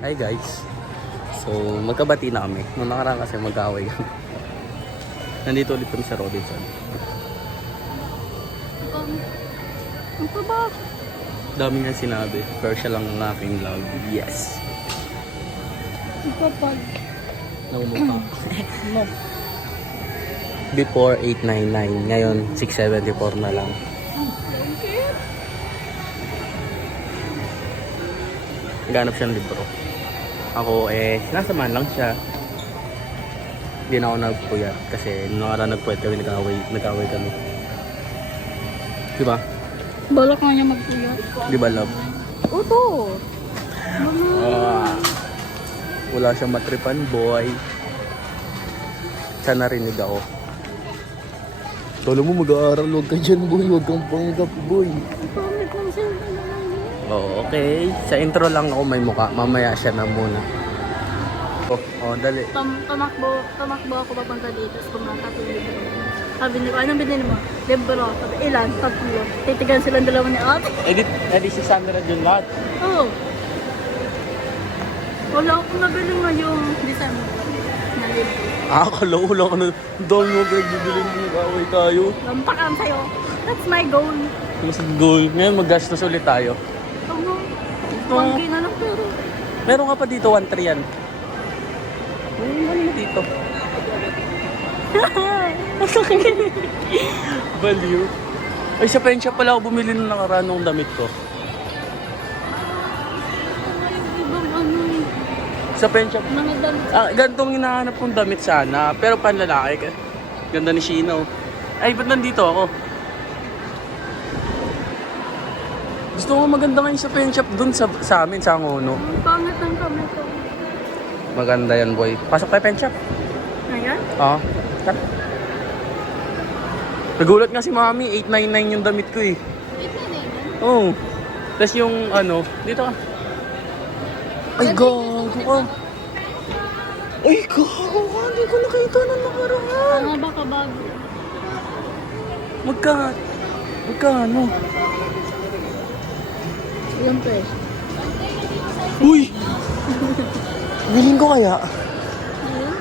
Hi guys. So, magkabati na kami. Nung nakaraan kasi mag-away kami. Nandito ulit kami sa Robinson. Ano pa ba? Dami niya sinabi. Pero siya lang ang aking love. Yes. Kapag Nang mukha. Before 899. Ngayon 674 na lang. Ganap siyang libro. Ako sinasamahan lang siya. Hindi na ako nagpuyat kasi nung nakaraan nagpuyat kami, nag-away kami. Diba? balak nga niya magpuyat. Diba love? Oto! Wala siyang matripan boy. Sana narinig ako. Tolo mo mag-aaral, huwag ka dyan boy, huwag kang panggap boy. Pamit lang siya. Oh, okay. Sa intro lang ako may muka. Mamaya siya na muna. Dali. Tumakbo ako papunta dito. Tapos pumunta ko yung libro. Sabi niya, anong binili mo? Libro. Sabi, ilan? 3. Titigan silang dalawa ni ate. Edit 600 yung lahat. Oo. Wala akong nabili ngayong December na libro. Kalaw lang ano. Dami mo pinagbibili mo. Away tayo. Lampakan sa'yo. That's my goal. Mas goal. Ngayon maggastos ulit tayo. Ano? Panggi na lang pero. Meron ka pa dito 1-3 yan. Ano mo dito? Value. Ay, sa pen shop pala ako bumili ng nakaraan ng damit ko. Ibang ano eh. Sa pen shop. Mga damit. Gantong hinahanap kong damit sana. Pero panlalaki. Ganda ni Shino. Ay, ba't nandito ako? Gusto ko maganda ngayon sa pen shop dun sa amin, sa Angono. Ang pangit ng kamay ko. Maganda yan, boy. Pasok tayo pen shop. Ayan? Oo. Tara. Nagulat nga si Mami, 899 yung damit ko eh. Ito na yun. Oo. Tapos yung ano, dito ka. Ay, gago ka. Ay, gago ka. Hindi ko nakita na nakaraan. Ano ba kabago? Magkano? Ilang peso? Uy! Bilhin ko kaya? Ayun?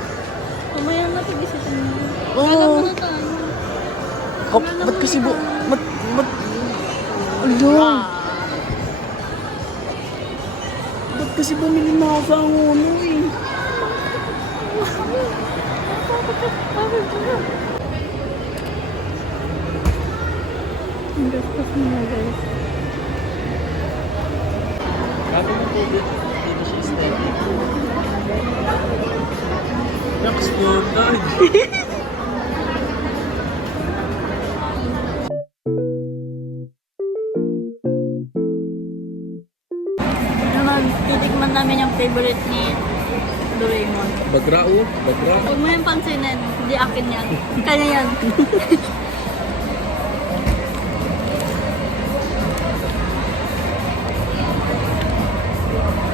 Mamaya na pag-isipan mo. Oo. Alam mo na tayo. Ba't kasi Ala! Ba't kasi bumili na ako sa Angono eh? Ang gastos mo na guys. Grabe mo po dito siya steady. Naks po, dad. Naman, titikman namin yung favorite ni Doraemon. Bagrao? Huwag mo yung pansinin, hindi akin yan. Kanya yan.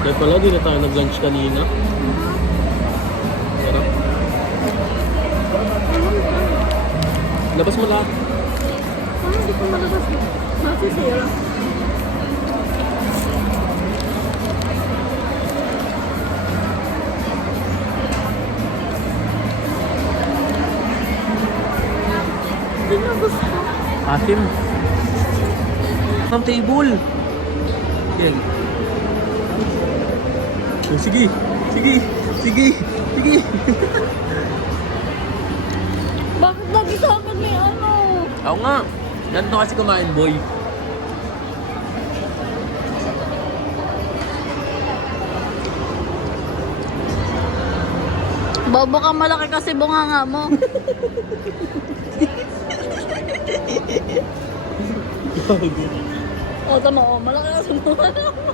Dahil pala, di na tayo nag-lunch kanina. Sarap. Labas mo lahat. Hindi ko malabas. Masisira. Hindi na gusto. Asim. Ang table. Yan. Oh, sige. Bakit lagi sa akin may ano? Ako nga. Ganito kasi kumain, boy. Bobo ka, malaki kasi bunganga mo. O, tama o. Malaki kasi bunganga mo.